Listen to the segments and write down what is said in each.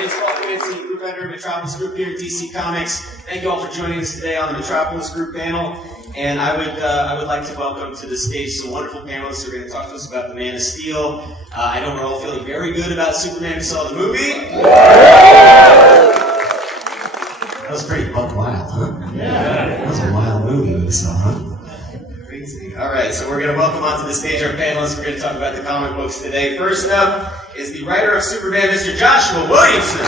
name is Paul Kaminski, group editor of Metropolis Group here at DC Comics. Thank you all for joining us today on the Metropolis Group panel. And I would like to welcome to the stage some wonderful panelists who are going to talk to us about the Man of Steel. I know we're all feeling very good about Superman. We saw the movie. That was pretty wild, huh? Yeah. That was a wild movie we saw, huh? Crazy. All right, so we're going to welcome onto the stage our panelists. We're going to talk about the comic books today. First up is the writer of Superman, Mr. Joshua Williamson.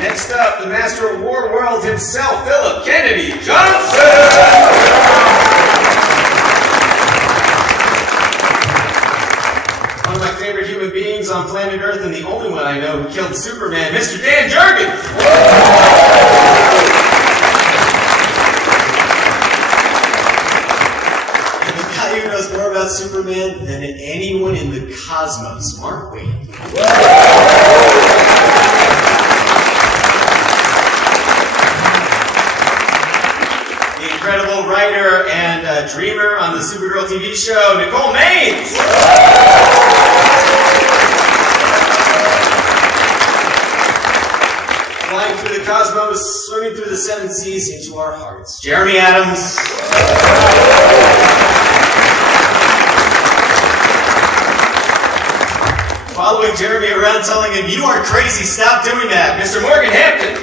Next up, the master of War World himself, Phillip Kennedy Johnson. One of my favorite human beings on planet Earth, and the only one I know who killed Superman, Mr. Dan Jurgens. And the guy who knows more about Superman than anyone in the cosmos, Waid. The incredible writer and dreamer on the Supergirl TV show, Nicole Maines. Flying through the cosmos, swimming through the seven seas into our hearts, Jeremy Adams. Following Jeremy around telling him, "You are crazy, stop doing that," Mr. Morgan Hampton.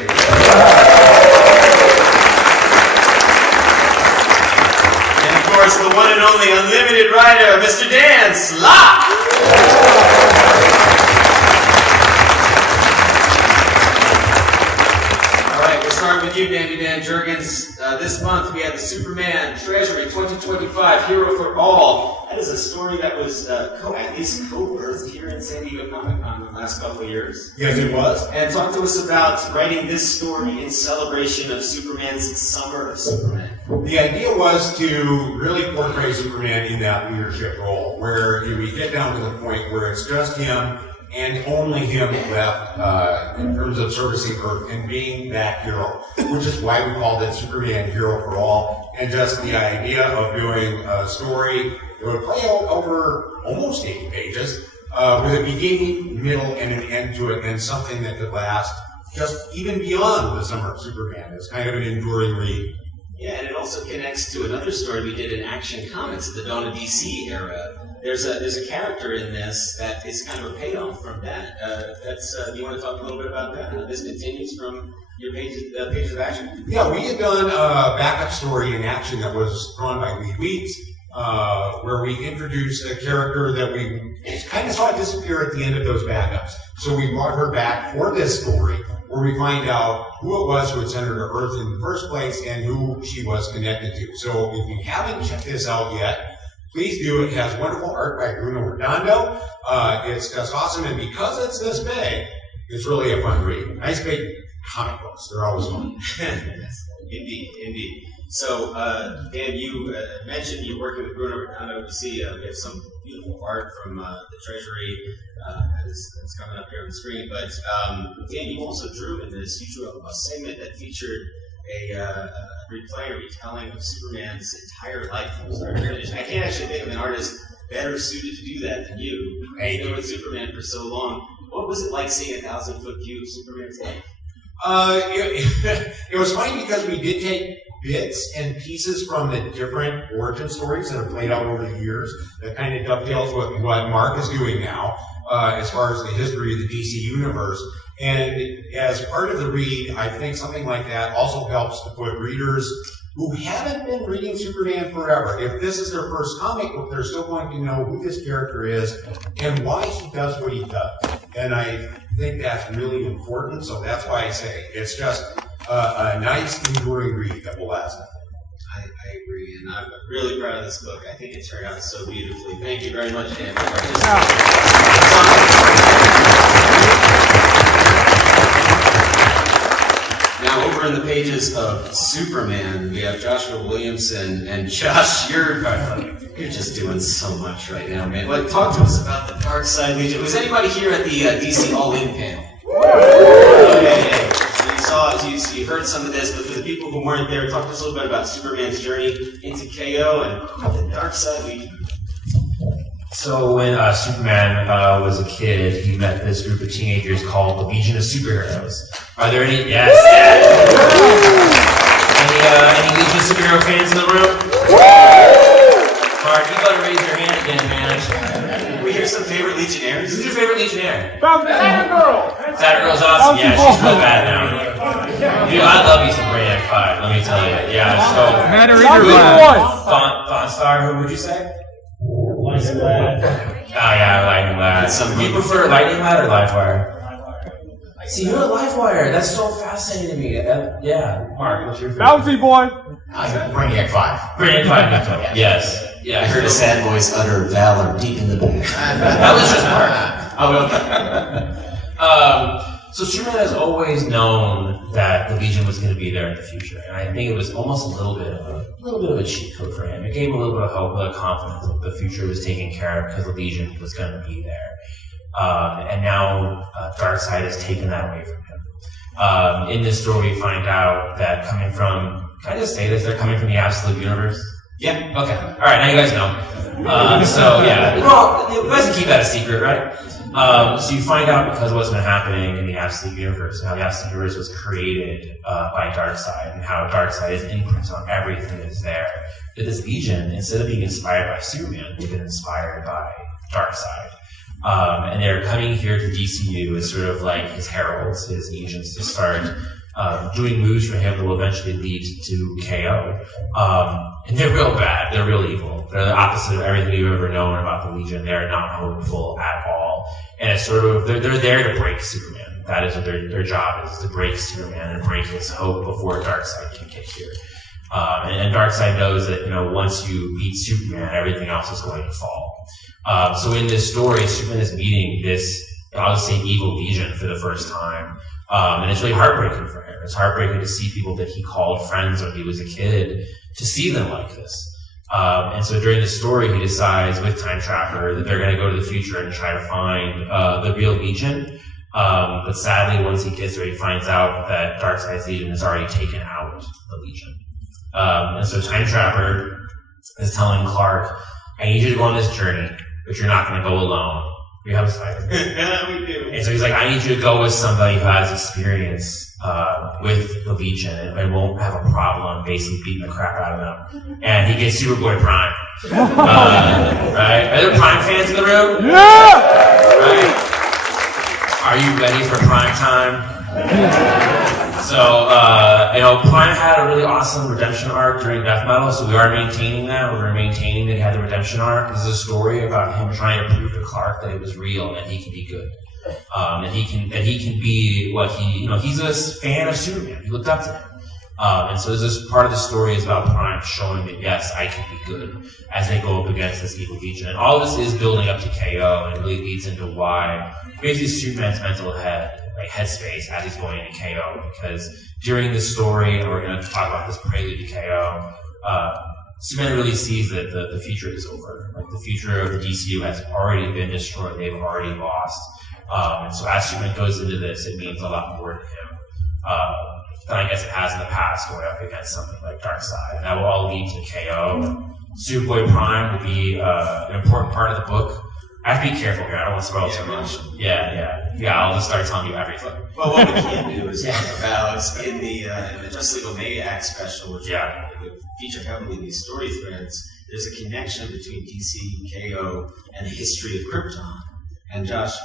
And of course, the one and only unlimited writer, Mr. Dan Slott. Start with you, Dan Jurgens. This month we had the Superman Treasury 2025 Hero for All. That is a story that was co-birthed here in San Diego Comic-Con in the last couple of years. Yes, it was. And talk to us about writing this story in celebration of Superman's Summer of Superman. The idea was to really portray Superman in that leadership role, where we get down to the point where it's just him and only him left in terms of servicing Earth and being that hero, which is why we called it Superman Hero for All. And just the idea of doing a story that would play out over almost 80 pages with a beginning, middle, and an end to it, and something that could last just even beyond the Summer of Superman. It's kind of an enduring read. Yeah, and it also connects to another story we did in Action Comics at the dawn of DC era. There's a character in this that is kind of a payoff from that. Do you want to talk a little bit about that? This continues from your pages of Action. Yeah, we had done a backup story in Action that was drawn by Waid, where we introduced a character that we kind of saw disappear at the end of those backups. So we brought her back for this story, where we find out who it was who had sent her to Earth in the first place and who she was connected to. So if you haven't checked this out yet, please do. It has wonderful art by Bruno Redondo. It's just awesome, and because it's this big, it's really a fun read. Nice big comic books. They're always fun. Indeed. So, Dan, you mentioned you're working with Bruno Redondo. We see we have some beautiful art from the Treasury that's coming up here on the screen. But, Dan, you also drew in this. You drew a segment that featured a retelling of Superman's entire life from start to finish. I can't actually think of an artist better suited to do that than you. You've been with Superman for so long. What was it like seeing 1,000-foot view of Superman's life? It was funny because we did take bits and pieces from the different origin stories that have played out over the years that kind of dovetails with what Mark is doing now as far as the history of the DC universe. And as part of the read, I think something like that also helps to put readers who haven't been reading Superman forever, if this is their first comic book, they're still going to know who this character is and why he does what he does. And I think that's really important, so that's why I say it's just a nice, enduring read that will last. I agree, and I'm really proud of this book. I think it turned out so beautifully. Thank you very much, Dan, for participating. Now, over in the pages of Superman, we have Joshua Williamson, and Josh, you're just doing so much right now, man. Like, talk to us about the Darkside Legion. Was anybody here at the DC All-In panel? Okay. So you heard some of this, but for the people who weren't there, talk to us a little bit about Superman's journey into KO and the Darkside Legion. So when Superman was a kid, he met this group of teenagers called the Legion of Superheroes. Are there any? Yes. Any Legion of Superhero fans in the room? Mark, you better raise your hand again, man. We hear some favorite Legionnaires. Who's your favorite Legionnaire? Batgirl! Batgirl's awesome. Yeah, she's real bad now. Dude, I love you some Brainiac 5, let me tell you. Yeah, so. Fonstar, who would you say? Lightning Lad. Oh yeah, Lightning Lad. Do you prefer Lightning Lad or Livewire? See, you're a Livewire. That's so fascinating to me. Yeah, Mark, what's your favorite? Bouncy Boy! Brainiac 5. Brainiac 5, yes. Yeah, I heard a sad voice utter valor deep in the back. That was just Mark. Oh, okay. So Superman has always known that the Legion was going to be there in the future, and I think it was almost a little bit of a cheat code for him. It gave him a little bit of hope, a little confidence that the future was taken care of because the Legion was going to be there. And now Darkseid has taken that away from him. In this story, we find out that coming from, can I just say this? They're coming from the Absolute Universe. Yeah. Okay. All right. Now you guys know. So yeah, well, you guys can keep that a secret, right? So you find out because of what's been happening in the Absolute Universe, and how the Absolute Universe was created by Darkseid, and how Darkseid is imprinted on everything that is there. That this Legion, instead of being inspired by Superman, they've been inspired by Darkseid. And they're coming here to DCU as sort of like his heralds, his agents, to start doing moves for him that will eventually lead to KO. And they're real bad. They're real evil. They're the opposite of everything you've ever known about the Legion. They're not hopeful at all. And it's sort of, they're there to break Superman. That is what their job is to break Superman and break his hope before Darkseid can get here. And Darkseid knows that, once you beat Superman, everything else is going to fall. So in this story, Superman is meeting this, I'll just say, evil Legion for the first time. And it's really heartbreaking for him. It's heartbreaking to see people that he called friends when he was a kid, to see them like this. And so during the story, he decides with Time Trapper that they're going to go to the future and try to find the real Legion. But sadly, once he gets there, he finds out that Darkseid's Legion has already taken out the Legion. And so Time Trapper is telling Clark, I need you to go on this journey, but you're not going to go alone. We have a slide. Yeah, we do. And so he's like, I need you to go with somebody who has experience with the Legion and won't have a problem basically beating the crap out of them. And he gets Superboy Prime. Right? Are there Prime fans in the room? Yeah! Right? Are you ready for Prime time? So, Prime had a really awesome redemption arc during Death Metal, so we are maintaining that. We're maintaining that he had the redemption arc. This is a story about him trying to prove to Clark that it was real and he can be good. That he can be what he's a fan of Superman. He looked up to him. And so this part of the story is about Prime showing that, yes, I can be good as they go up against this evil Legion. And all this is building up to KO, and it really leads into why basically Superman's mental headspace as he's going into KO. Because during this story, and we're going to talk about this prelude to KO, Superman really sees that the future is over. Like, the future of the DCU has already been destroyed. They've already lost. And so as Superman goes into this, it means a lot more to him than I guess it has in the past, going up against something like Darkseid. And that will all lead to KO. Superboy Prime will be an important part of the book. I have to be careful here. I don't want to spoil too much. Yeah. I'll just start telling you everything. Well, what we can do is talk about in the Justice League Omega special, which would feature heavily these story threads. There's a connection between DC, KO, and the history of Krypton. And Josh,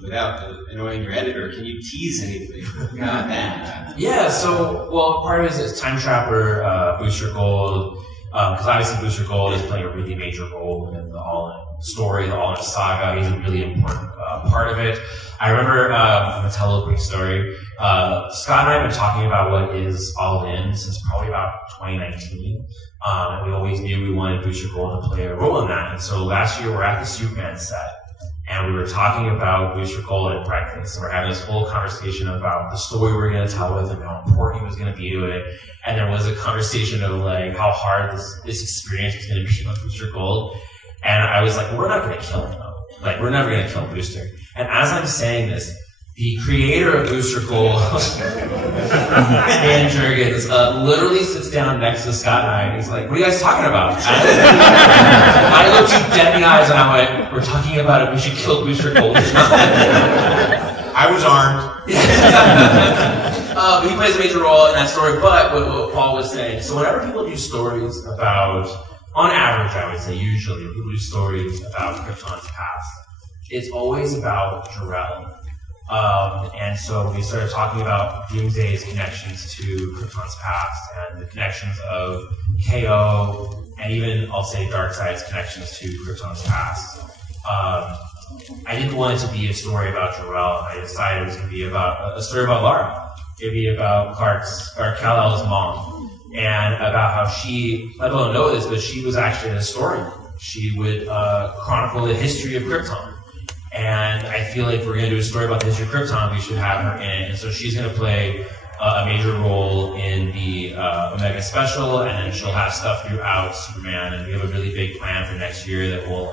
without annoying your editor, can you tease anything about that? Yeah. So, part of it is Time Trapper, Booster Gold. Because obviously Booster Gold is playing a really major role in the All-In story, the All-In saga. He's a really important part of it. I remember, I'm going to tell a quick story. Scott and I have been talking about what is All-In since probably about 2019. And we always knew we wanted Booster Gold to play a role in that. And so last year we're at the Superman set, and we were talking about Booster Gold at breakfast. And we're having this whole conversation about the story we were going to tell with him, how important he was going to be to it. And there was a conversation of how hard this experience was going to be with Booster Gold. And I was like, we're not going to kill him though. We're never going to kill Booster. And as I'm saying this, the creator of Booster Gold, Dan Jurgens, literally sits down next to Scott and I, and he's like, what are you guys talking about? I looked you dead in the eyes and I went, we're talking about if we should kill Booster Gold. I was armed. But he plays a major role in that story. But what Paul was saying, so whenever people do stories about, on average, I would say, usually, people do stories about Krypton's past, it's always about Jor-El. And so we started talking about Doomsday's connections to Krypton's past and the connections of KO and even, I'll say, Darkside's connections to Krypton's past. I didn't want it to be a story about Jor-El. I decided it was going to be about a story about Lara. It'd be about Kal-El's mom and about how she, I don't know this, but she was actually a historian. She would chronicle the history of Krypton. And I feel like if we're going to do a story about the history of Krypton, we should have her in it. And so she's going to play a major role in the Omega special, and then she'll have stuff throughout Superman. And we have a really big plan for next year that will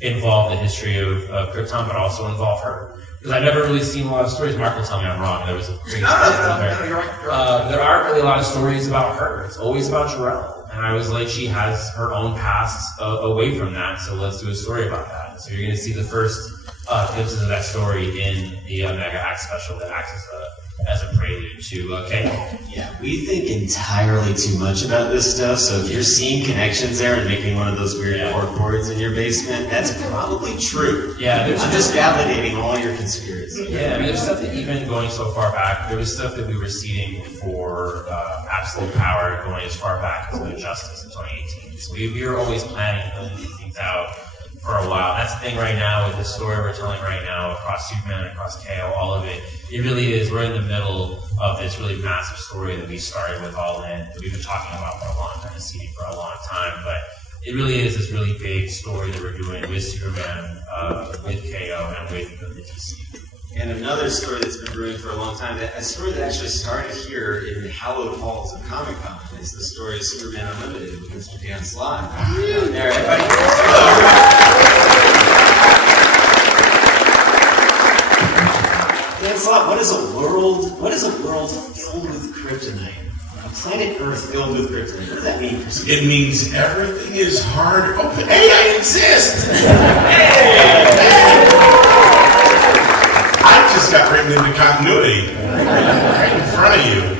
involve the history of Krypton, but also involve her. Because I've never really seen a lot of stories. Mark will tell me I'm wrong. There was a big No, you're right. there aren't really a lot of stories about her. It's always about Jor-El. And I was like, she has her own past away from that, so let's do a story about that. So you're going to see the first glimpses of that story in the Omega Act special that acts as a prelude to KO. Yeah, we think entirely too much about this stuff, so if you're seeing connections there and making one of those weird cork boards in your basement, that's probably true. Yeah, I'm just validating all your conspiracies. Yeah, I mean, there's stuff that even going so far back, there was stuff that we were seeding for Absolute Power going as far back as the Justice in 2018. So we were always planning to build these things out for a while. That's the thing right now with the story we're telling right now across Superman, across KO, all of it. It really is, we're in the middle of this really massive story that we started with All In, that we've been talking about for a long time, seeding for a long time, but it really is this really big story that we're doing with Superman, with KO, and with the DC. And another story that's been brewing for a long time, a story that actually started here in the hallowed halls of Comic-Con, is the story of Superman Unlimited with Mr. Dan Slott. There, everybody. Dan Slott, what is a world filled with kryptonite? A planet Earth filled with kryptonite. What does that mean for Superman? It means everything is hard. Oh, hey, I exist! Hey! I just got written into continuity right in front of you.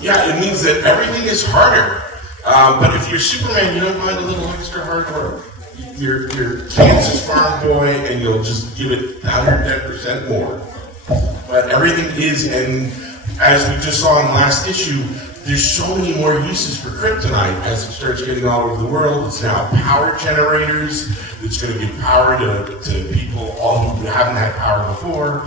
Yeah, it means that everything is harder. But if you're Superman, you don't mind a little extra hard work. You're Kansas farm boy, and you'll just give it 110% more. But everything is, and as we just saw in the last issue, there's so many more uses for kryptonite as it starts getting all over the world. It's now power generators. It's going to give power to people all who haven't had power before.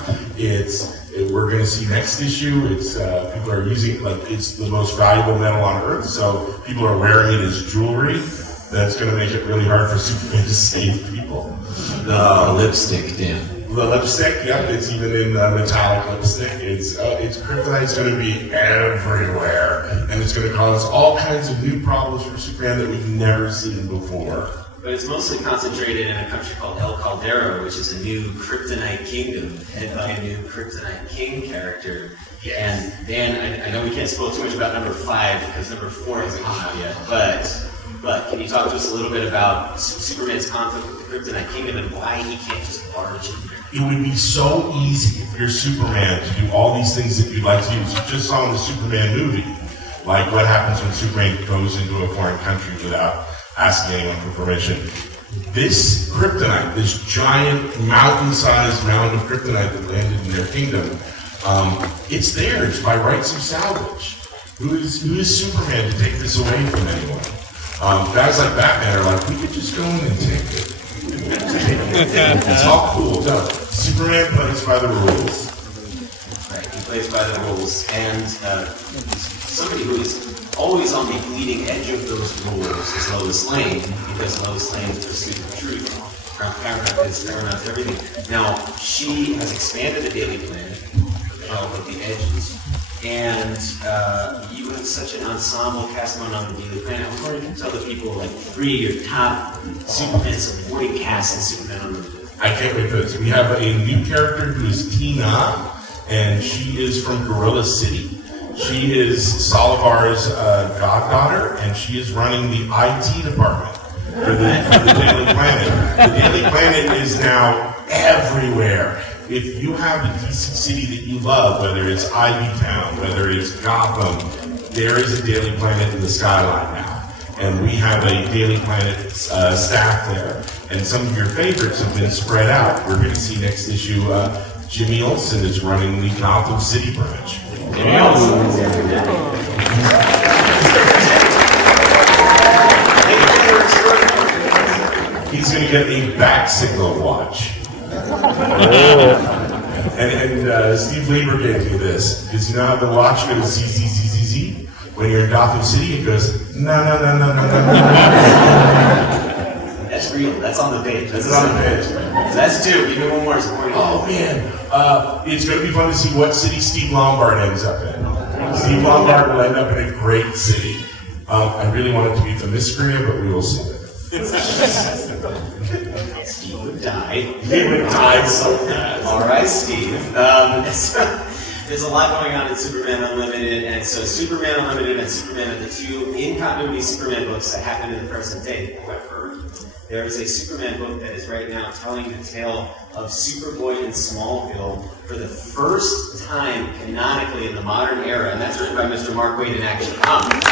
We're going to see next issue. People are using it's the most valuable metal on Earth, so people are wearing it as jewelry. That's going to make it really hard for Superman to save people. The lipstick, Dan. The lipstick, yeah, it's even in metallic lipstick. It's kryptonite's going to be everywhere, and it's going to cause all kinds of new problems for Superman that we've never seen before. But it's mostly concentrated in a country called El Caldero, which is a new kryptonite kingdom, headed by a new kryptonite king character. Yes. And Dan, I know we can't spoil too much about number 5, because number 4 hasn't come out yet, but can you talk to us a little bit about Superman's conflict with the Kryptonite Kingdom and why he can't just barge in there? It would be so easy if you're Superman to do all these things that you'd like to do. You just saw in the Superman movie, like what happens when Superman goes into a foreign country without asking anyone for permission. This kryptonite, this giant mountain-sized mound of kryptonite that landed in their kingdom, it's theirs by rights of salvage. Who is Superman to take this away from anyone? Guys like Batman are like, we could just go in and take it. It's all cool. No, Superman plays by the rules. Right, he plays by the rules, and somebody who is always on the bleeding edge of those rules is Lois Lane, because Lois Lane's pursuit of truth. Paramount is paramount to everything. Now, she has expanded the Daily Planet, the help of the edges, and you have such an ensemble cast going on the Daily Planet. I was wondering if you can tell the people, like, 3 your top Superman supporting cast in Superman Unlimited. I can't wait for this. We have a new character who is Tina, and she is from Gorilla City. She is Solivar's goddaughter, and she is running the IT department. for the Daily Planet. The Daily Planet is now everywhere. If you have a DC city that you love, whether it's Ivy Town, whether it's Gotham, there is a Daily Planet in the skyline now. And we have a Daily Planet staff there. And some of your favorites have been spread out. We're going to see next issue, Jimmy Olsen is running the Gotham City branch. Jimmy Olsen. He's going to get a back signal watch. And Steve Lieber gave me this, because you know how the watch goes ZZZZZ? When you're in Gotham City, it goes no. That's real. That's on the page. That's on the page. That's two. Even one more is important. Oh man, it's going to be fun to see what city Steve Lombard ends up in. Steve Lombard will end up in a great city. I really want it to be Themyscira, but we will see. Steve would die. He would die so fast. All right, Steve. There's a lot going on in Superman Unlimited, and so Superman Unlimited and Superman, the two in-continuity Superman books that happen in the present day. However, there is a Superman book that is right now telling the tale of Superboy in Smallville for the first time canonically in the modern era, and that's written by Mr. Mark Waid in Action Comics.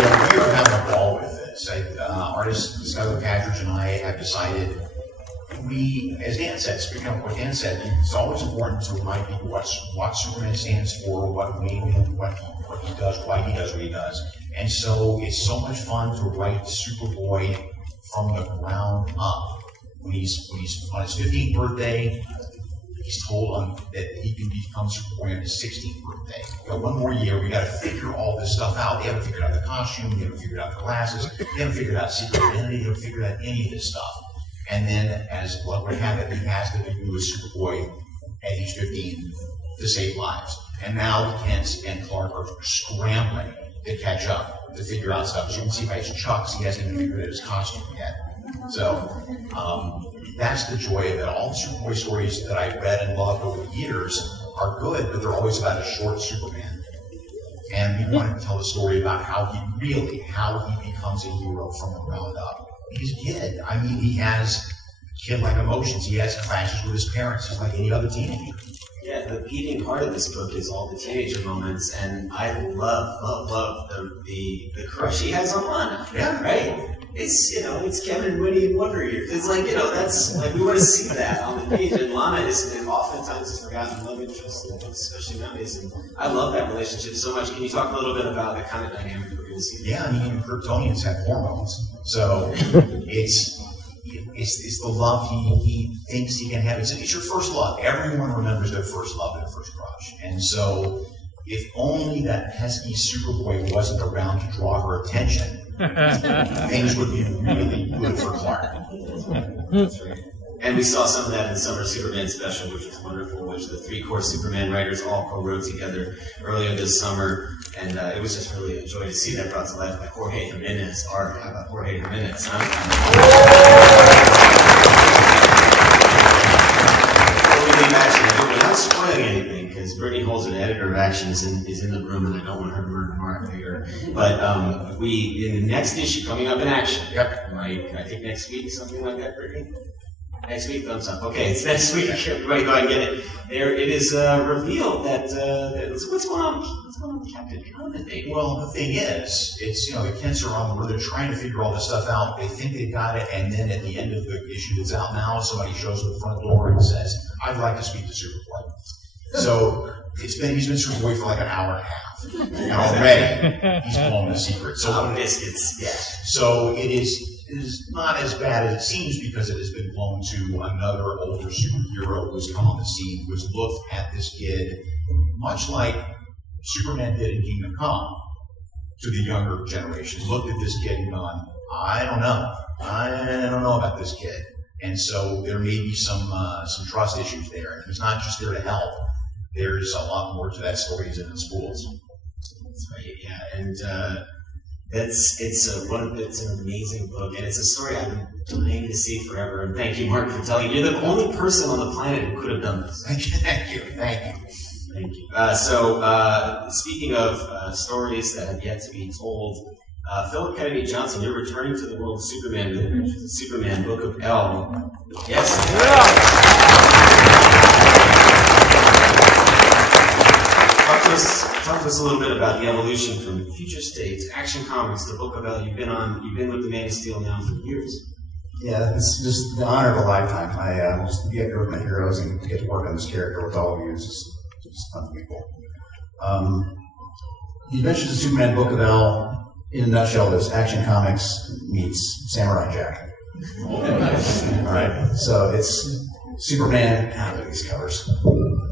Yeah, we are having a ball with this. Artist Skylar Catridge and I have decided as Dan said, speaking of what Dan said, it's always important to remind people what Superman stands for, what he does, why he does what he does. And so it's so much fun to write Superboy from the ground up. When he's on his 15th birthday, he's told that he can become Superboy on his 16th birthday. We got one more year, we got to figure all this stuff out. They haven't figured out the costume, they haven't figured out the glasses, they haven't figured out secret identity, they haven't figured out any of this stuff. And then, as luck would have it, he has to debut as Superboy at age 15 to save lives. And now Kent and Clark are scrambling to catch up, to figure out stuff. As you can see by his chucks, he hasn't even figured out his costume yet. So, that's the joy of it. All the Superboy stories that I've read and loved over the years are good, but they're always about a short Superman. And we wanted to tell the story about how he becomes a hero from the ground up. He's a kid. I mean, he has kid-like emotions. He has clashes with his parents. He's like any other teenager. Yeah, the beating heart of this book is all the teenager moments, and I love the crush he has on Lana. Yeah. Right? It's Kevin, Winnie, and Wonder Years. It's like, that's like, we want to see that on the page, and Lana is oftentimes a forgotten love interest, especially nowadays, and I love that relationship so much. Can you talk a little bit about the kind of dynamic we're going to see? Yeah, I mean, even Kryptonians have hormones, so it's the love he thinks he can have. It's your first love. Everyone remembers their first love and their first crush, and so if only that pesky Superboy wasn't around to draw her attention, things would be really good for Clark. That's right. And we saw some of that in the Summer Superman special, which was wonderful, which the three-core Superman writers all co-wrote together earlier this summer. And it was just really a joy to see that brought to life by Jorge Jimenez art. How about Jorge Jimenez, huh? Without spoiling anything, because Brittany Holzer, the editor of Action, is in the room, and I don't want her to murder Mark here. But we, in the next issue coming up in Action, I think next week, something like that, Brittany? Next week, thumbs up. Okay, it's next week. Everybody go ahead and get it. There, it is revealed that what's going on with Captain Common? Well, the thing is, it's the Kents are on where they're trying to figure all this stuff out. They think they've got it, and then at the end of the issue that's out now, somebody shows up at the front door and says, "I'd like to speak to Superboy." So he's been Superboy for like an hour and a half, and already he's blown the secret. So biscuits, yeah. So it is not as bad as it seems, because it has been blown to another older superhero who's come on the scene, who has looked at this kid much like Superman did in Kingdom Come to the younger generation. Looked at this kid and gone, I don't know about this kid. And so there may be some trust issues there. And he's not just there to help. There's a lot more to that story than it spools. That's right, yeah. And it's an amazing book, and it's a story I've been dying to see forever. And thank you, Mark, for telling me. You're the only person on the planet who could have done this. Thank you. Thank you. Speaking of stories that have yet to be told, Phillip Kennedy Johnson, you're returning to the world of Superman with the Superman Book of L. Yes. Talk to us a little bit about the evolution from Future State to Action Comics to Book of L. You've been with the Man of Steel now for years. Yeah, it's just the honor of a lifetime. I just to get here with my heroes and to get to work on this character with all of you is just unbelievable. The Adventures of Superman Book of L, in a nutshell, is Action Comics meets Samurai Jack. All right, so it's Superman. Look at these covers.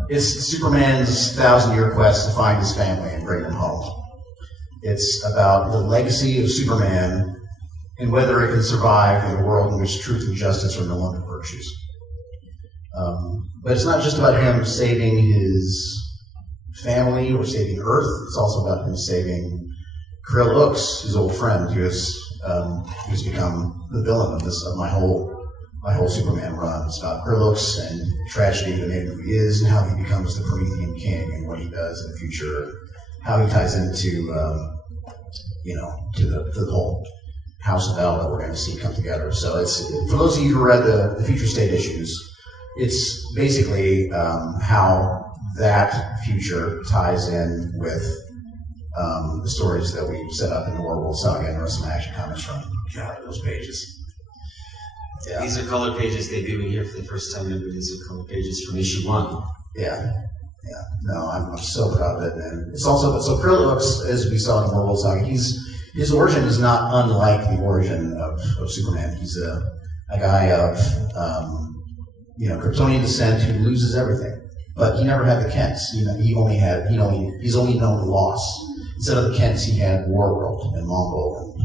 It's Superman's 1,000-year quest to find his family and bring them home. It's about the legacy of Superman and whether it can survive in a world in which truth and justice are no longer virtues. But it's not just about him saving his family or saving Earth. It's also about him saving Krill Hooks, his old friend, who's become the villain of my whole Superman run. It's about Krill Hooks and tragedy that made him who he is, and how he becomes the Promethean king, and what he does in the future, and how he ties into the whole House of L that we're going to see come together. So it's, for those of you who read the Future State issues, it's basically how that future ties in with the stories that we set up in the World Saga and the rest of my Action Comics from those pages. Yeah. These are color pages debuting here for the first time ever. These are color pages from issue 1. Yeah. No, I'm so proud of it, and it's also so Krill Hooks, as we saw in the World Saga, his origin is not unlike the origin of Superman. He's a guy of Kryptonian descent who loses everything, but he never had the Kents. He's only known the loss. Instead of the Kents, he had Warworld and Mongol,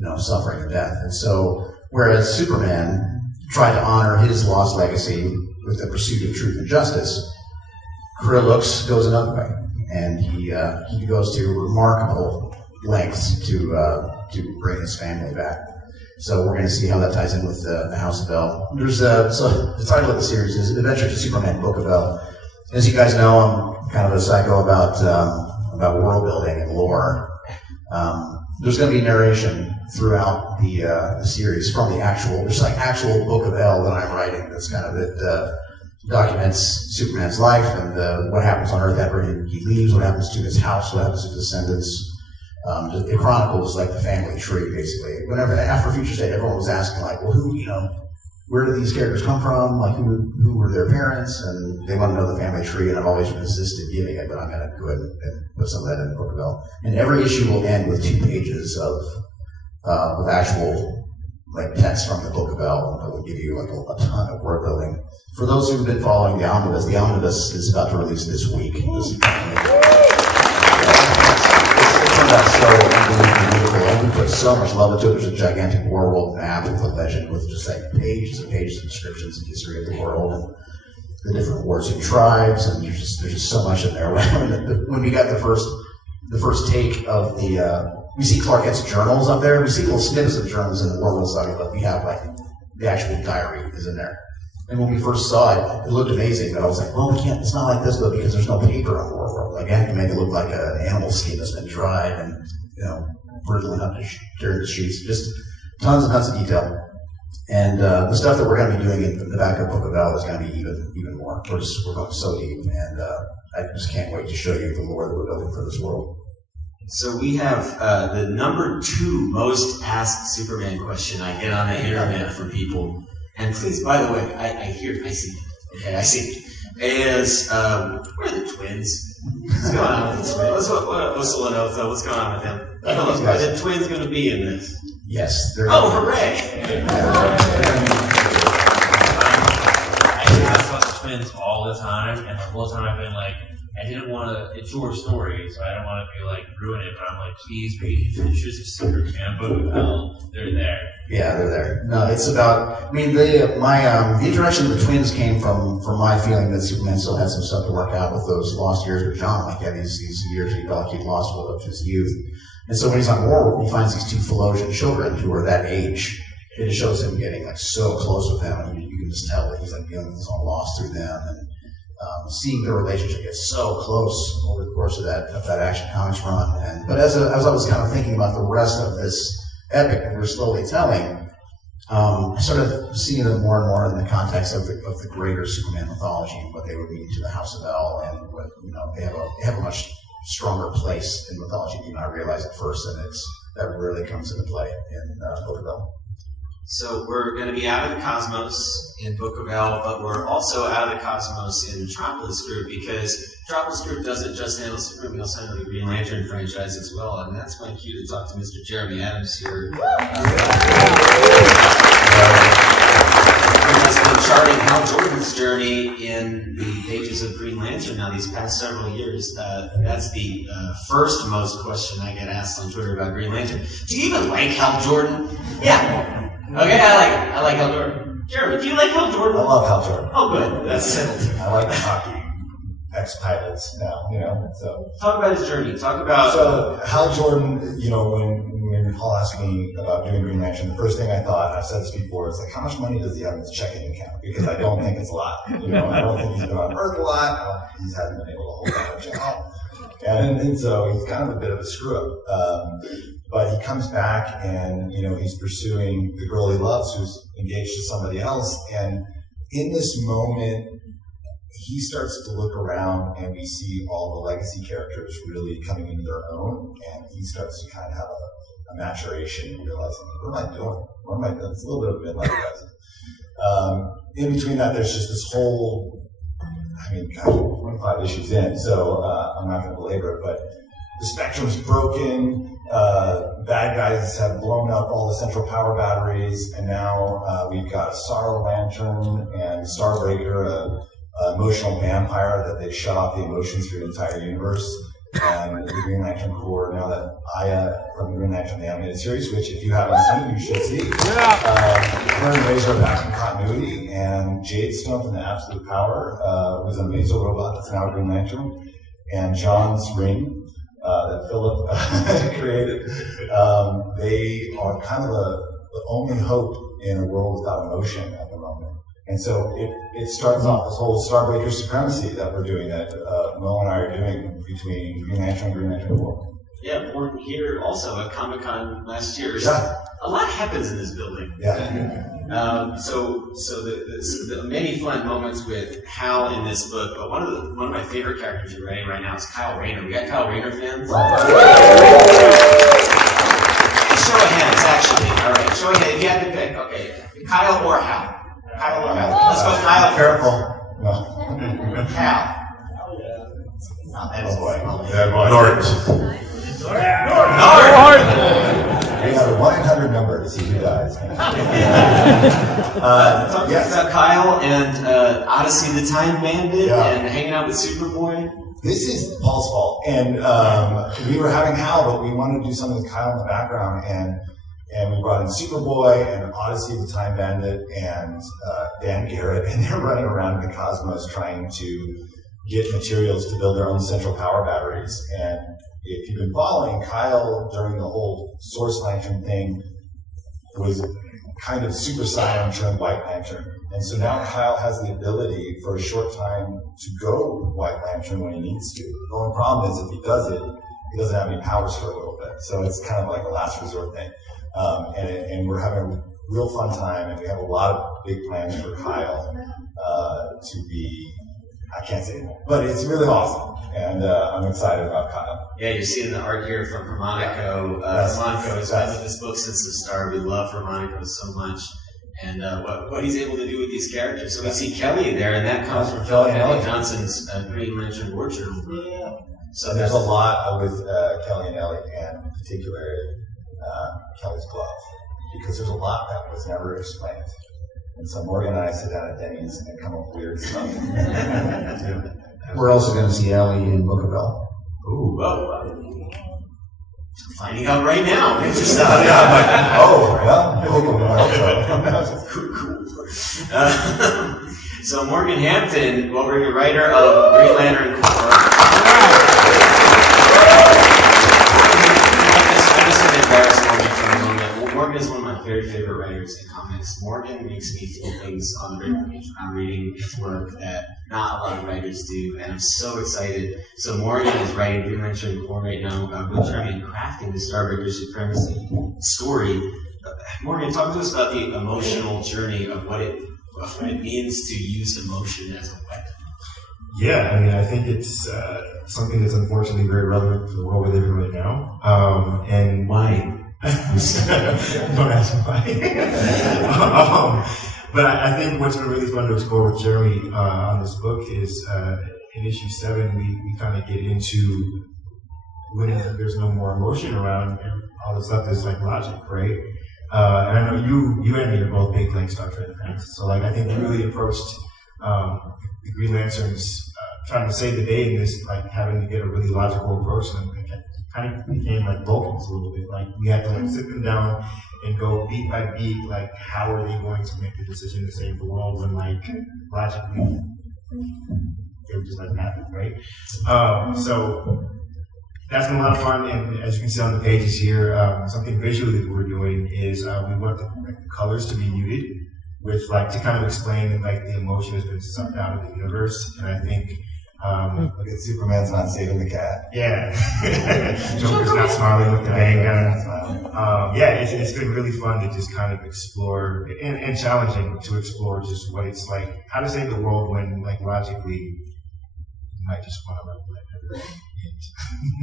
and suffering and death. And so, whereas Superman tried to honor his lost legacy with the pursuit of truth and justice, Krill Hooks goes another way, and he goes to remarkable lengths to bring his family back. So we're going to see how that ties in with the House of L. So the title of the series is Adventures of Superman Book of L. As you guys know, I'm kind of a psycho about world building and lore. There's going to be narration throughout the series from the actual Book of L that I'm writing. That's kind of it. Documents Superman's life and what happens on Earth after he leaves, what happens to his house, what happens to his descendants. It chronicles like the family tree, basically. After Future State, everyone was asking, like, well, where do these characters come from? Like, who were their parents? And they want to know the family tree, and I've always resisted giving it, but I'm going to go ahead and put some of that in the Book of L. And every issue will end with 2 pages of actual text from the Book of L that will give you a ton of word building. For those who've been following the omnibus is about to release this week. It turned out so unbelievably beautiful, and we put so much love into it. There's a gigantic world map with a legend with just pages and pages of descriptions and history of the world and the different wars and tribes, and there's just so much in there. When we got the first take of we see Clark Kent's journals up there. We see little snippets of journals in the World Saga, but we have the actual diary is in there. And when we first saw it, it looked amazing, but I was like, well, it's not like this though, because there's no paper on World. I have to make it look like an animal skin that's been dried and, bristling up during the sheets. Just tons and tons of detail. And the stuff that we're going to be doing in the back of Book of L is going to be even more. We're going so deep, and I just can't wait to show you the lore that we're building for this world. So we have the number 2 most asked Superman question I get on the internet from people. And please, by the way, I see. Is where are the twins? What's going on with the twins? What's going on with them? Are the twins going to be in this? Yes. They're hooray! I ask about the twins all the time, and the whole time I've been like, I didn't want to. It's your story, so I don't want to be ruin it. But I'm like, please read Adventures of Superman Book of L. They're there. Yeah, they're there. No, it's about. The interaction of the twins came from my feeling that Superman still had some stuff to work out with those lost years with John. Like, these years he felt like he'd lost of his youth. And so when he's on Warworld, he finds these 2 Philosian children who are that age. It just shows him getting so close with them, and you can just tell that he's feeling his own loss through them. And seeing their relationship get so close over the course of that Action Comics run. But as I was kind of thinking about the rest of this epic that we're slowly telling, I started seeing it more and more in the context of the greater Superman mythology and what they would mean to the House of El, and what they have a much stronger place in mythology than I realized at first, and that really comes into play in Book of El. So we're going to be out of the cosmos in Book of El, but we're also out of the cosmos in Metropolis Group, because Metropolis Group doesn't just handle Superman, we also handle the Green Lantern franchise as well, and that's my cue to talk to Mr. Jeremy Adams here. Who has been charting Hal Jordan's journey in the pages of Green Lantern now these past several years. That's the first most question I get asked on Twitter about Green Lantern. Do you even like Hal Jordan? Yeah. Okay, I like Hal Jordan. Jeremy, do you like Hal Jordan? I love Hal Jordan. Oh, good. That's settled. I like hockey ex-pilots now, so. Talk about his journey. Talk about... So, Hal Jordan, when Paul asked me about doing Green Lantern, the first thing I thought, I've said this before, is like, how much money does he have in his checking account? Because I don't think it's a lot. I don't think he's been on Earth a lot. He hasn't been able to hold that much out. And so he's kind of a bit of a screw-up. But he comes back and, he's pursuing the girl he loves who's engaged to somebody else. And in this moment, he starts to look around and we see all the legacy characters really coming into their own. And he starts to kind of have a maturation and realizing, what am I doing? What am I doing? It's a little bit of a midlife crisis. In between that, there's just this whole, 25 issues in, so I'm not going to belabor it, but the spectrum's broken. Bad guys have blown up all the central power batteries, and now we've got a Star Lantern and Starbreaker, an emotional vampire that they shut off the emotions through the entire universe, and the Green Lantern Corps, now that Aya from the Green Lantern the Animated Series, which if you haven't seen, you should see. Her and Razor are back in continuity, and Jadestone from the Absolute Power was an amazing robot that's now Green Lantern, and John's ring that Phillip created. They are kind of the only hope in a world without emotion at the moment. And so it starts off this whole Starbreaker supremacy that we're doing, that Mo and I are doing between Green Lantern and Green Lantern Corps. Yeah, born here also at Comic-Con last year. Yeah. A lot happens in this building. Yeah. So the many fun moments with Hal in this book, but one of my favorite characters you're writing right now is Kyle Rayner. We got Kyle Rayner fans? Show of hands, actually. All right, show of hands. If you had to pick, okay, Kyle or Hal? Kyle or Hal? Let's go Kyle. Careful. No. Hal. Oh, that is boy. Nort. We have a 1-800 number to see who dies. Talk about Kyle and Odyssey the Time Bandit and hanging out with Superboy. This is Paul's fault. And we were having Hal, but we wanted to do something with Kyle in the background. And we brought in Superboy and Odyssey the Time Bandit and Dan Garrett. And they're running around in the cosmos trying to get materials to build their own central power batteries. And if you've been following, Kyle, during the whole Source Lantern thing, was kind of Super Saiyan turned White Lantern. And so now Kyle has the ability for a short time to go White Lantern when he needs to. The only problem is if he does it, he doesn't have any powers for a little bit. So it's kind of like a last resort thing. And we're having a real fun time, and we have a lot of big plans for Kyle to be, I can't say more, but it's really awesome. And I'm excited about Kyle. Yeah, you're seeing the art here from Harmonico. Harmonico has been with this book since the start. We love Harmonico so much. And what he's able to do with these characters. So we see Kelly there, and that comes from Phillip Kennedy Johnson's Green Lantern Orchard. Yeah. So there's a lot with Kelly and Ellie, and particularly Kelly's glove, because there's a lot that was never explained. And so Morgan and I sit down at Denny's and come up with weird stuff. We're also going to see Ellie in Book of El. Ooh, well, finding out right now. Interesting. Cool. So Morgan Hampton, writer of Green Lantern Corps. I'm just going to embarrass Morgan for a moment. Morgan is one of my very favorite writers in comics. Morgan makes me feel things on the regular page when I'm reading his work that not a lot of writers do, and I'm so excited. So Morgan is writing Green Lantern Corps right now, Luis Jaime crafting the Starbreaker Supremacy story. Morgan, talk to us about the emotional journey of what it means to use emotion as a weapon. Yeah, I mean, I think it's something that's unfortunately very relevant to the world we live in right now. And why? Don't ask why. But I think what's been really fun to explore with Jeremy on this book is in issue 7, we kind of get into when there's no more emotion around and all the stuff that's like logic, right? And I know you and me are both big like Star Trek fans, so like I think we really approached the Green Lanterns trying to save the day in this, like having to get a really logical approach, and it kind of became like Vulcans a little bit. Like we had to like sit them down and go beat by beat, like how are they going to make the decision to save the world when like logically it would just like happen, right? So that's been a lot of fun, and as you can see on the pages here, something visually that we're doing is we want the colors to be muted, with like to kind of explain that like the emotion has been sucked out of the universe, and I think look at Superman's not saving the cat. Yeah, Joker's not smiling with the handgun. Yeah, it's been really fun to just kind of explore and challenging to explore just what it's like, how to save the world when like logically you might just want to let everything.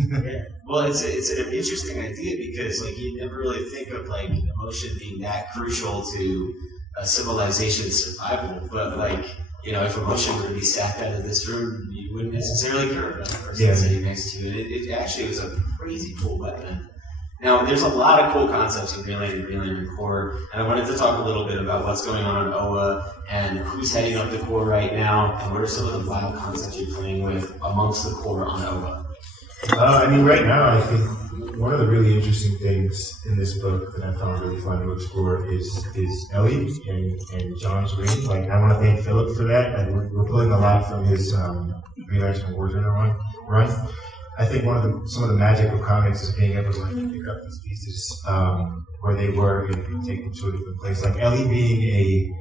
Yeah. Well, it's an interesting idea because like you never really think of like emotion being that crucial to a civilization's survival, but like, you know, if emotion were to be sacked out of this room, you wouldn't necessarily care about the person sitting next to you. And it actually was a crazy cool weapon. Now, there's a lot of cool concepts in Green Lantern Corps, and I wanted to talk a little bit about what's going on Oa and who's heading up the Corps right now, and what are some of the wild concepts you're playing with amongst the Corps on Oa. I mean, right now, I think one of the really interesting things in this book that I found really fun to explore is Ellie and John's reign. Like, I want to thank Phillip for that. Like, we're pulling a lot from his Green Lantern Warjournal run. I think some of the magic of comics is being able to like pick up these pieces where they were and take them to a different place. Like Ellie being a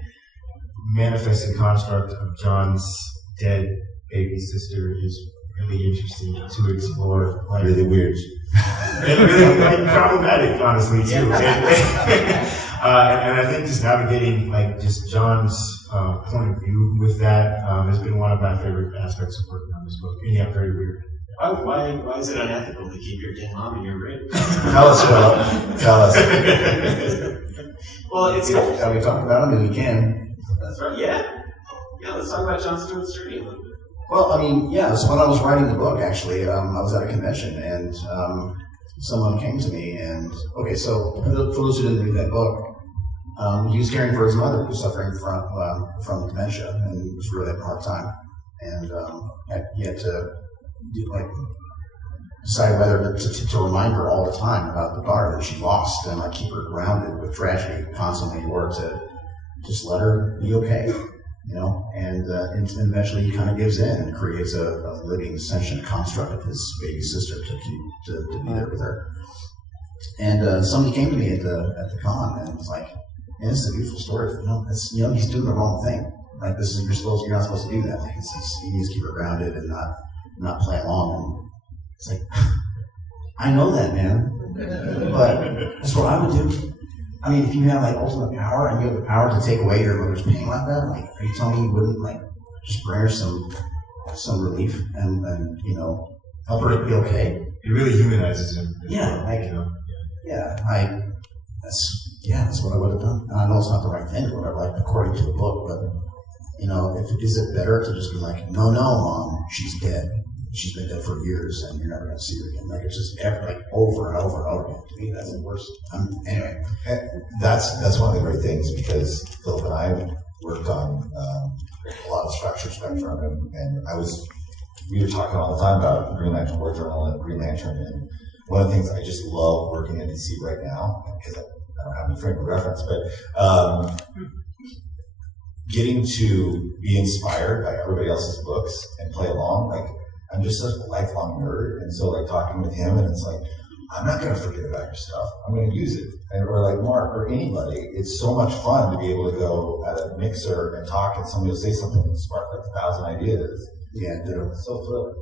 manifested construct of John's dead baby sister is really interesting to explore. Like, really weird. And really like, problematic, honestly, too. And I think just navigating like just John's point of view with that has been one of my favorite aspects of working on this book. And yeah, very weird. Why is it unethical to keep your dead mom in your room? Tell us, Phillip. Tell us. Well, it's Can we talk about him? And we can. That's right. Yeah, let's talk about Jon Stewart's journey a little bit. Well, I mean, yeah, so when I was writing the book, actually, I was at a convention, and someone came to me, and, okay, so for those who didn't read that book, he was caring for his mother, who was suffering from dementia, and was really having a hard time. And he had to decide whether to remind her all the time about the daughter that she lost, and like keep her grounded with tragedy constantly, or to just let her be okay, you know. And eventually he kind of gives in and creates a living sentient construct of his baby sister to be there with her. And somebody came to me at the con and was like, "Man, this is a beautiful story. He's doing the wrong thing. Like you're not supposed to do that. Like you need to keep her grounded and not play along." And it's like, I know that, man, but that's what I would do. I mean, if you have like ultimate power and you have the power to take away your mother's pain like that, like, are you telling me you wouldn't like just bring her some relief and help her to be okay? It really humanizes him. Yeah, that's what I would have done. And I know it's not the right thing or whatever, like according to the book, but is it better to just be like, no, Mom, she's dead. She's been dead for years, and you're never going to see her again. Like it's just over and over and over again. To me, that's the worst. Anyway, that's one of the great things, because Phillip and I worked on a lot of structure spectrum, and we were talking all the time about Green Lantern Warjournal and Green Lantern, and one of the things I just love working in DC right now, because I don't have any frame of reference, but getting to be inspired by everybody else's books and play along. Like, I'm just such a lifelong nerd, and so like talking with him, and it's like, I'm not going to forget about your stuff. I'm going to use it. Or like Mark or anybody, it's so much fun to be able to go at a mixer and talk, and somebody will say something and spark like 1,000 ideas. And they're so thrilling.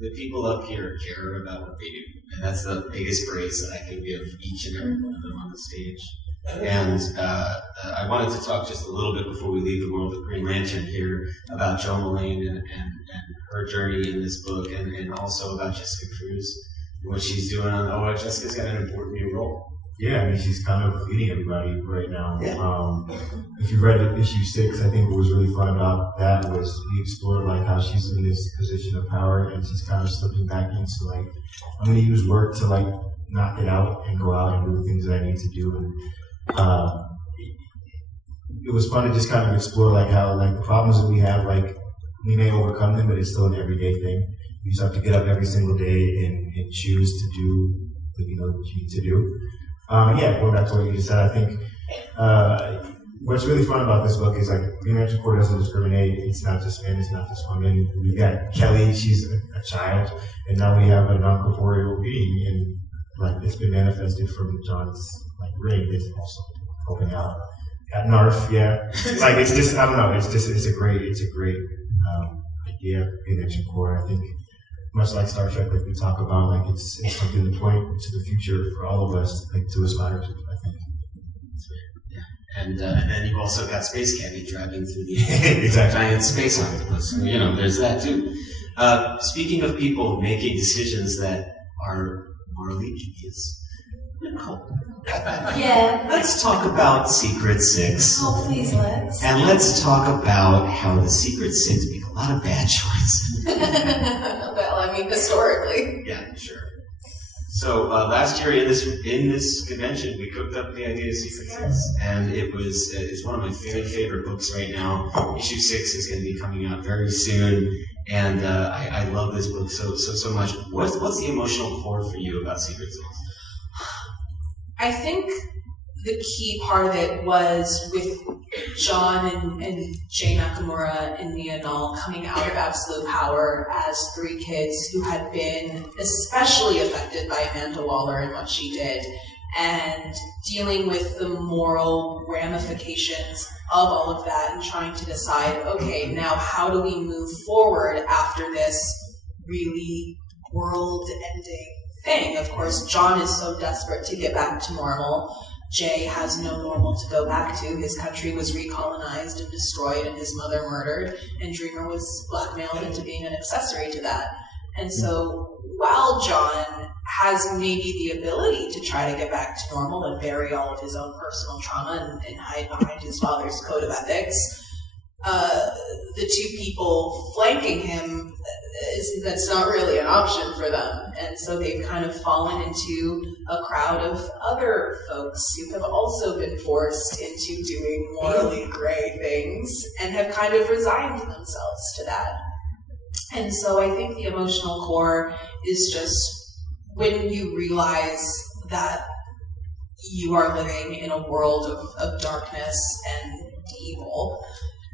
The people up here care about what they do, and that's the biggest praise that I can give each and every one of them on the stage. And I wanted to talk just a little bit before we leave the world of Green Lantern here about Jo Mullein and her journey in this book, and also about Jessica Cruz and what she's doing on. Jessica's got an important new role. Yeah, I mean, she's kind of leading everybody right now. Yeah. If you read issue 6, I think what was really fun about that was we explored like how she's in this position of power and she's kind of slipping back into like, I'm going to use work to like knock it out and go out and do the things that I need to do. And it was fun to just kind of explore like how like the problems that we have, like we may overcome them, but it's still an everyday thing. You just have to get up every single day and choose to do what you know what you need to do. Going back to what you just said, I think what's really fun about this book is like Green Lantern Corps doesn't discriminate. It's not just men, it's not just women. We've got Kelly, she's a child, and now we have a non-corporeal being, and like it's been manifested from John's like ring that's also helping out. At Narf, yeah. Like it's just I don't know, it's a great idea, Green Lantern Corps. I think much like Star Trek, like we talk about, like it's something to point to the future for all of us, like to aspire to, I think. Yeah. And then you've also got Space Cabbie driving through the exactly. giant space octopus. So, there's that too. Speaking of people making decisions that are morally dubious, Nicole. Yeah. Let's talk about Secret Six. Oh, please, let's. And let's talk about how the Secret Six make a lot of bad choices. Well, I mean, historically. Yeah, sure. So last year in this convention, we cooked up the idea of Secret Six, and it's one of my very favorite books right now. Issue 6 is going to be coming out very soon, and I love this book so much. What's the emotional core for you about Secret Six? I think the key part of it was with John and Jay Nakamura and Nia Null coming out of Absolute Power as 3 kids who had been especially affected by Amanda Waller and what she did, and dealing with the moral ramifications of all of that and trying to decide, okay, now how do we move forward after this really world-ending thing? Of course, John is so desperate to get back to normal. Jay has no normal to go back to. His country was recolonized and destroyed and his mother murdered, and Dreamer was blackmailed into being an accessory to that. And so while John has maybe the ability to try to get back to normal and bury all of his own personal trauma and hide behind his father's code of ethics, the 2 people flanking him, that's not really an option for them. And so they've kind of fallen into a crowd of other folks who have also been forced into doing morally gray things and have kind of resigned themselves to that. And so I think the emotional core is just when you realize that you are living in a world of darkness and evil.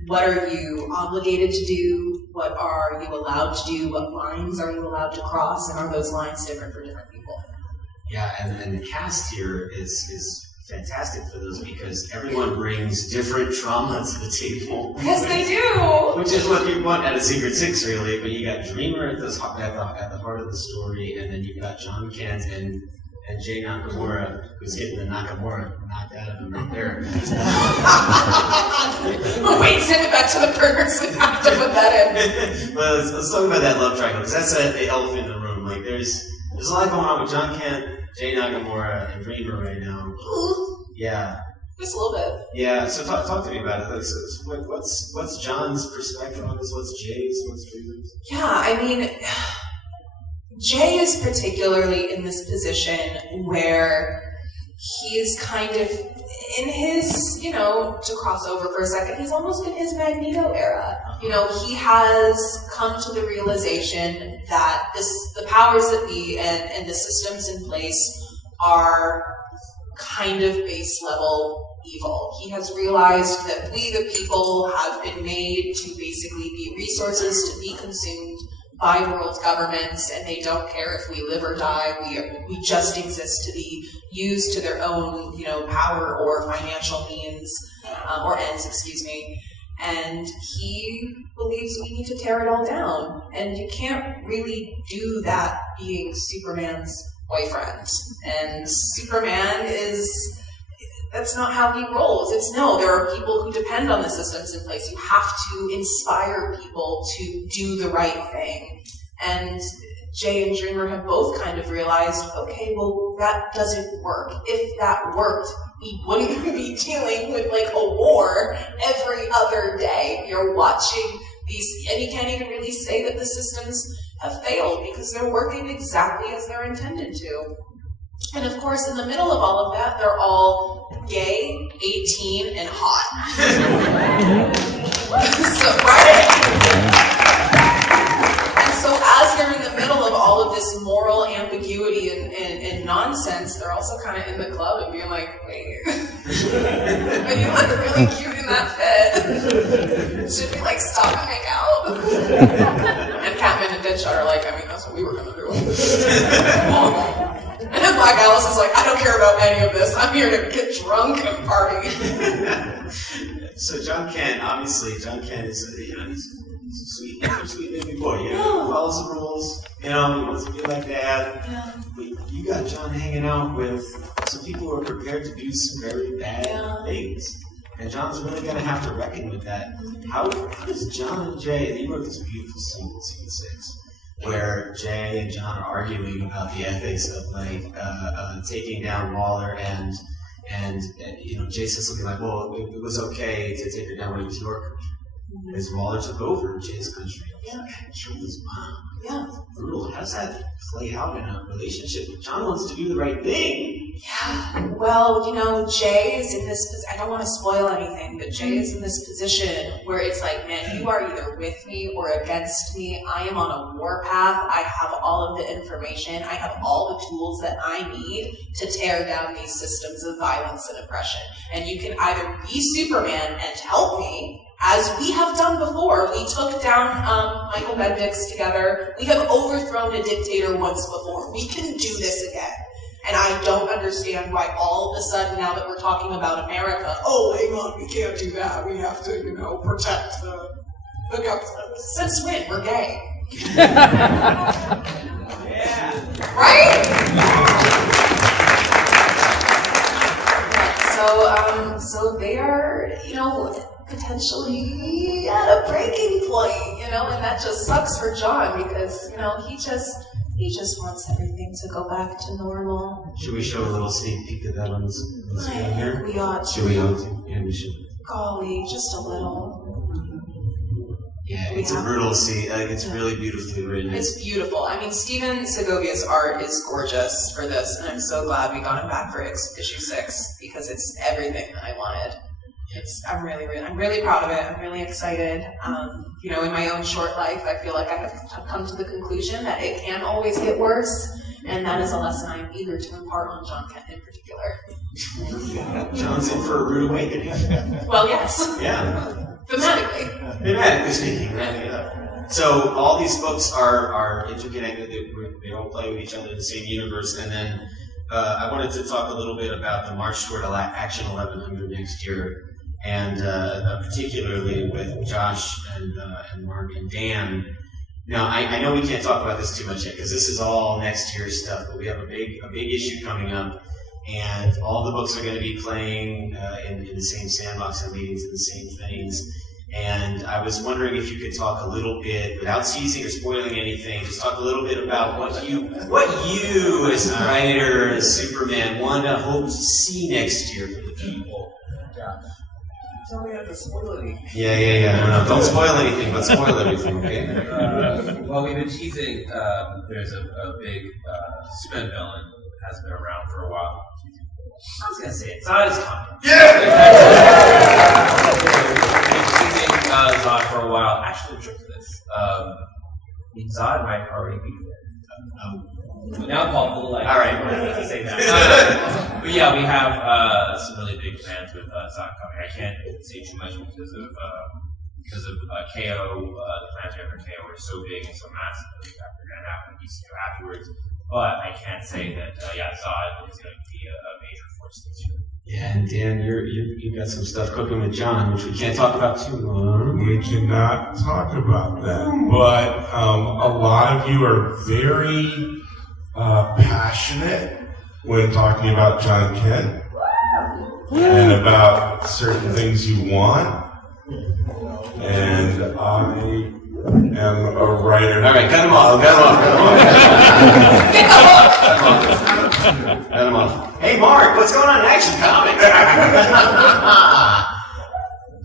What are you obligated to do? What are you allowed to do? What lines are you allowed to cross? And are those lines different for different people? Yeah, and the cast here is fantastic for those because everyone brings different trauma to the table. Yes, they do! Which is what you want at a Secret Six, really. But you got Dreamer at the heart of the story, and then you've got John Kent and Jay Nakamura, who's getting the Nakamura knocked out of him right there. Wait, send it back to the burgers. We have to put that in. Well, let's talk about that love triangle, because that's the elephant in the room. Like, there's a lot going on with John Kent, Jay Nakamura, and Dreamer right now. Yeah. Just a little bit. Yeah, so talk to me about it. What's John's perspective on this? What's Jay's? What's Dreamer's? Yeah, I mean, Jay is particularly in this position where he's kind of in his, to cross over for a second, he's almost in his Magneto era. He has come to the realization that the powers that be and the systems in place are kind of base level evil. He has realized that we, the people, have been made to basically be resources to be consumed by world governments, and they don't care if we live or die. We just exist to be used to their own, power or financial means, or ends, excuse me. And he believes we need to tear it all down. And you can't really do that being Superman's boyfriend. And Superman that's not how he rolls. There are people who depend on the systems in place. You have to inspire people to do the right thing. And Jay and Dreamer have both kind of realized, okay, well, that doesn't work. If that worked, we wouldn't be dealing with like a war every other day. You're watching these, and you can't even really say that the systems have failed because they're working exactly as they're intended to. And of course, in the middle of all of that, they're all gay, 18, and hot. So, right? And so as they're in the middle of all of this moral ambiguity and nonsense, they're also kind of in the club and being like, wait, but you look really cute in that fit. Should we like stop and hang out? And Catman and Deadshot are like, that's what we were gonna do. And then Black Alice is like, I don't care about any of this. I'm here to get drunk and party. So John Kent is, he's a sweet baby boy. He follows the rules. He wants to be like Dad. Yeah. But you got John hanging out with some people who are prepared to do some very bad things. And John's really going to have to reckon with that. How does John and Jay, they wrote this beautiful scene, Scene 6, where Jay and John are arguing about the ethics of taking down Waller, and Jay says something like, well, it was okay to take her down when he was your country. As Waller took over Jay's country. Killed his mom. Yeah. Brutal. How does that play out in a relationship? John wants to do the right thing. Yeah. Well, Jay is in this, I don't want to spoil anything, but Jay is in this position where it's like, man, you are either with me or against me. I am on a war path. I have all of the information. I have all the tools that I need to tear down these systems of violence and oppression. And you can either be Superman and help me, as we have done before. We took down Michael Bendix together. We have overthrown a dictator once before. We can do this again. And I don't understand why all of a sudden, now that we're talking about America, oh, hang on, we can't do that. We have to, protect the government. Since when? We're gay. Yeah. Right? So they are, potentially at a breaking point, and that just sucks for John because, he just wants everything to go back to normal. Should we show a little sneak peek of that on the screen here? We ought to. Should we ought to? Yeah, we should. Golly, just a little. Yeah, it's a brutal scene. It's really beautifully written. It's beautiful. Steven Segovia's art is gorgeous for this, and I'm so glad we got him back for issue 6 because it's everything that I wanted. I'm really proud of it. I'm really excited. In my own short life, I feel like I have come to the conclusion that it can always get worse, and that is a lesson I am eager to impart on John Kent in particular. John's in for a rude awakening. Well, yes. Yeah. Thematically speaking. So all these books are interconnected. They all play with each other in the same universe. And then I wanted to talk a little bit about the march toward Action 1100 next year. And particularly with Josh and Mark and Dan. Now, I know we can't talk about this too much yet because this is all next year's stuff, but we have a big issue coming up, and all the books are going to be playing in the same sandbox and leading to the same things. And I was wondering if you could talk a little bit, without teasing or spoiling anything, just talk a little bit about what you as a writer, as Superman, want to hope to see next year for the people. Tell me not to spoil anything. Yeah. No. Don't spoil anything, but spoil everything, okay? Well, we've been teasing. There's a big Superman villain that hasn't been around for a while. I was gonna say it. Zod is coming. We've been teasing Zod for a while. Actually, the trick to this. Zod might already be there. Now Paul, full of life. All right. To say that. But yeah, we have some really big plans with Zod coming. I can't say too much because of because of KO, the planetary after KO were so big and so massive that we figured it out when ECO afterwards. But I can't say that, Zod is going to be a major force this year. Yeah, and Dan, you've got some stuff cooking with John, which we can't talk about too long. We cannot talk about that, but a lot of you are very passionate when talking about John Kent and about certain things you want. And I am a writer. All right, cut him off. Cut him off. Hey, Mark, what's going on in Action Comics?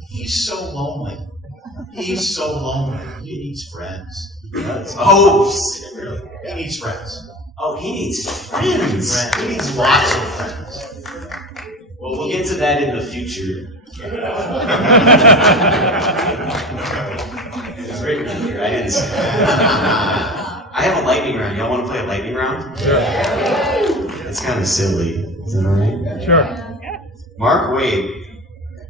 He's so lonely. He's so lonely. He needs friends. He does. Oh, really? He needs friends. Oh, he needs friends. He needs lots of friends. Well, we'll get to that in the future. It's great right here. I didn't say that. I have a lightning round. Y'all want to play a lightning round? Sure. It's kind of silly. Is that all right? Sure. Mark Waid,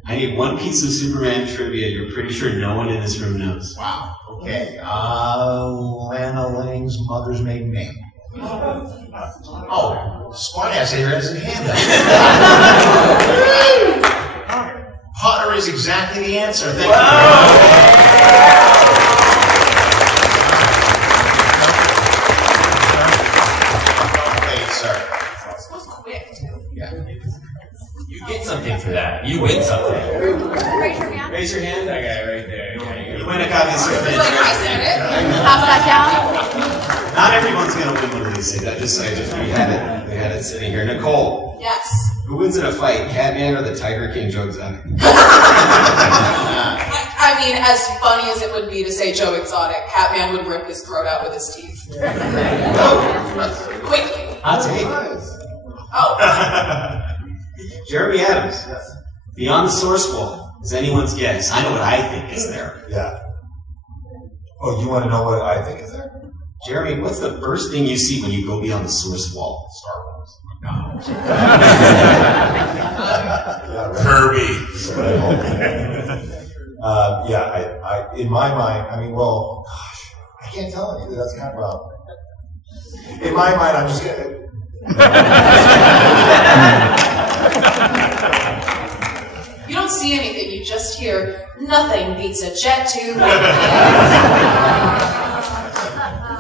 I need one piece of Superman trivia you're pretty sure no one in this room knows. Wow. Okay. Lana Lang's mother's maiden name. Oh, smart ass here has his hand up. Potter is exactly the answer. Thank you. Okay, sorry. That was quick, too. Yeah. You get something for that. You win something. Raise your hand. Raise your hand. That guy right there. You win a copy of Superman. Like I said it. Pass that down. Not everyone's going to win one of these things. We had it sitting here. Nicole. Yes. Who wins in a fight, Catman or the Tiger King Joe Exotic? I mean, as funny as it would be to say Joe Exotic, Catman would rip his throat out with his teeth. Quickly. I'll take Oh. Jeremy Adams. Beyond the Source Wall is anyone's guess. I know what I think is there. Yeah. Oh, you want to know what I think is there? Jeremy, what's the first thing you see when you go beyond the Source Wall? Star Wars. Kirby. I in my mind, I mean, well, gosh, I can't tell you. That's kind of in my mind, I'm just gonna. You don't see anything, you just hear, nothing beats a jet tube.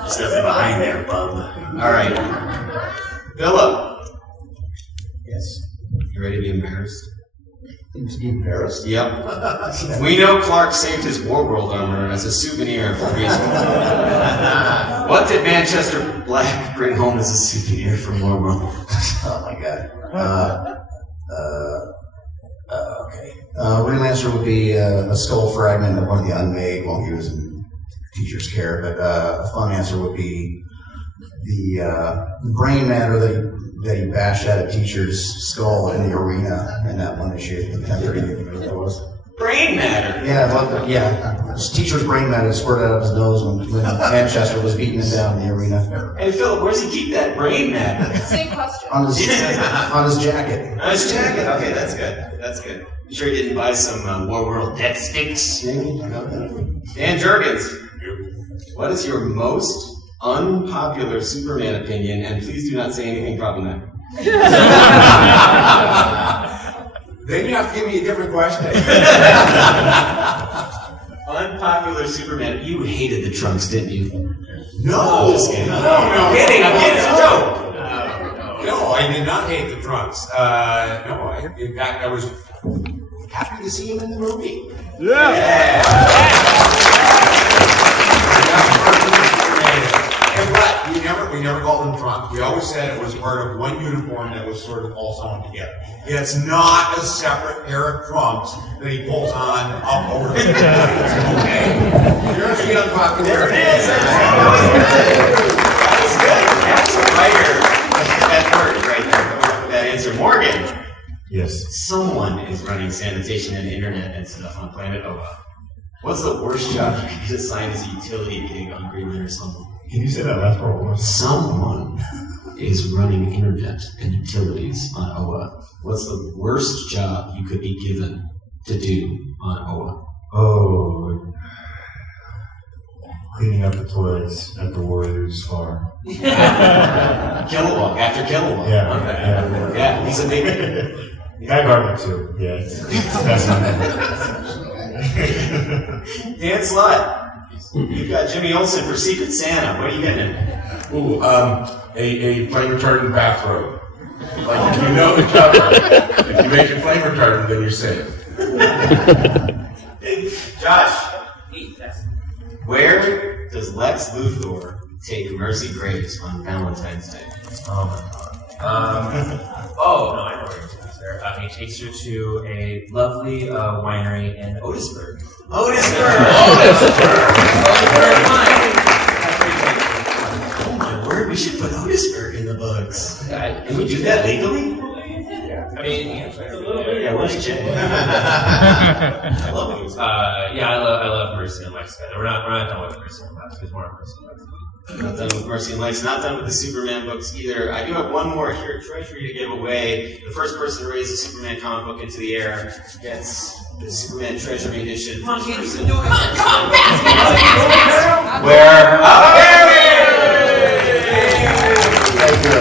There's nothing behind there, bub. All right. Phillip. Yes. You ready to be embarrassed? To be embarrassed? Yep. We know Clark saved his Warworld armor as a souvenir for reasons. What did Manchester Black bring home as a souvenir from Warworld? Oh my God. Okay. Real answer would be a skull fragment of one of the unmade while he was in teacher's care, but a fun answer would be the brain matter that he bashed out of teacher's skull in the arena in that one issue, the 10:30 that was. Brain matter? Yeah, his teacher's brain matter squirted out of his nose when Manchester was beating him down in the arena. Hey Phillip, where's he keep that brain matter? Same question. On his jacket. On his jacket? Okay, that's good. That's good. You sure he didn't buy some Warworld death sticks? Maybe? Dan Jurgens, what is your most unpopular Superman opinion? And please do not say anything problematic. Then you have to give me a different question. Unpopular Superman. You hated the Trunks, didn't you? No. I'm just kidding. No. Kidding. I'm kidding. It's a joke. No, I did not hate the Trunks. In fact, I was happy to see him in the movie. And but we never called them Trunks. We always said it was part of one uniform that was sort of all sewn together. It's not a separate pair of trunks that he pulls on up over the okay? Here's the unpopular. There it is. That was good. That's a writer at work right there. That answer. Morgan. Yes. Someone is running sanitation and internet and stuff on planet Oa. What's the worst job you could get assigned as a utility gig on Greenland or something? Can you say that last part one? Someone is running internet and utilities on Oa. What's the worst job you could be given to do on Oa? Oh, cleaning up the toilets at the Warriors farm. Kilowog, after Kilowog. Yeah, Okay. yeah. Yeah, he's a big. Guy Gardner too. Yeah, that's not Dan Slott, you've got Jimmy Olsen for Secret Santa. What are you getting? Ooh, a flame retardant bathrobe. Like if you know the cover, if you make it flame retardant, then you're safe. Josh, where does Lex Luthor take Mercy Graves on Valentine's Day? Oh my god. Oh no, I know where he takes her. He takes her to a lovely winery in Otisburg. Otisburg! Oh my word, we should put Otisburg in the books. Can we do that legally? I mean, Yeah, where's Jay? I love it. I love Mercy and Lex. We're not done with Mercy and Lex. There's more Mercy and Lex. Not done with Mercy and Lex, not done with the Superman books either. I do have one more here at Treasury to give away. The first person to raise a Superman comic book into the air gets the Superman Treasury edition. Come on, First kids, person- do it. Come on, fast. Where? Thank you.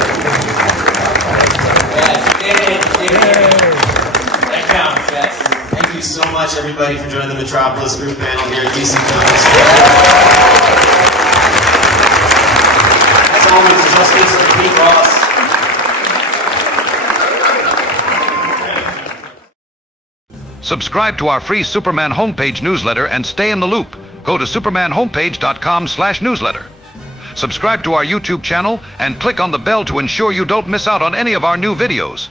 That counts, yes. Thank you so much, everybody, for joining the Metropolis Group panel here at DC Comics. As always, justice to Pete Ross. Subscribe to our free Superman homepage newsletter and stay in the loop. Go to supermanhomepage.com/newsletter. Subscribe to our YouTube channel and click on the bell to ensure you don't miss out on any of our new videos.